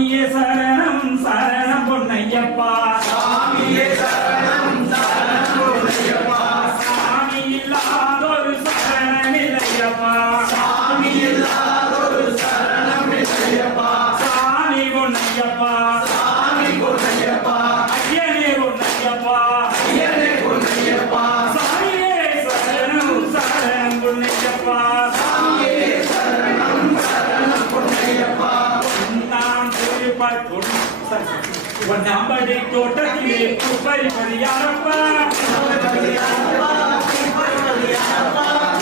சாமியே சரணம் சரணம் பொன்னையப்பா சாமியே சரணம் சரணம் பொன்னையப்பா சாமி இல்லாதொரு சரணமில்லையப்பா சாமி இல்லாதொரு சரணமில்லையப்பா சாமி பொன்னையப்பா சாமி பொன்னையப்பா ஐயனே பொன்னையப்பா ஐயனே பொன்னையப்பா சாமியே சரணம் சரணம் பொன்னையப்பா சாமியே சரணம் சரணம் பொன்னையப்பா நான் திருப்பத்தூர் ஒன்னாம்படி தோட்டத்திலே பரிபரியாரப்பா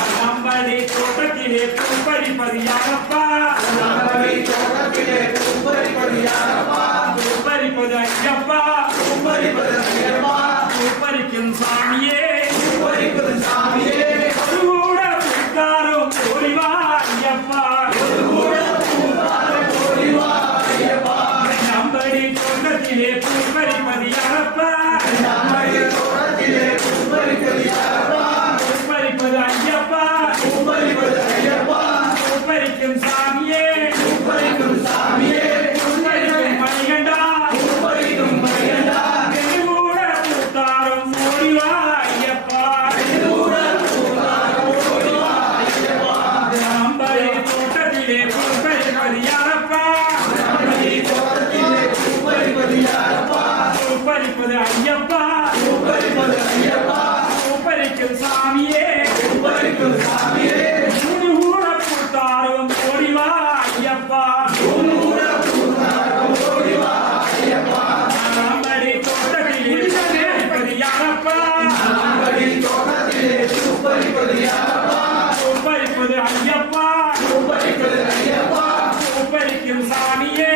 ஒன்னாம்படி தோட்டத்திலே பரிபரியாரப்பா பரிபது ஐயப்பா பரிக்கும் சாமியே கூட புக்காரும் ஓடிவா ஐயப்பா நம்படி தோட்டத்திலே பரிபரியாரப்பா பரிபது ஐயப்பா பரிக்கும் சாமியே பரிக்கும் மணிகண்டா கூட புக்காரும் ஓடிவா ஐயப்பா நம்படி தோட்டத்திலே பரிபரியாரப்பா பரிப்பது ஐயப்பா பரிக்கும் சாமியே கூட கொடுத்தாரும் ஓடிவா ஐயப்பா நம்படி தோட்டத்திலே பரிபரியாரப்பா பரிப்பது ஐயப்பா பரிக்கும் சாமியே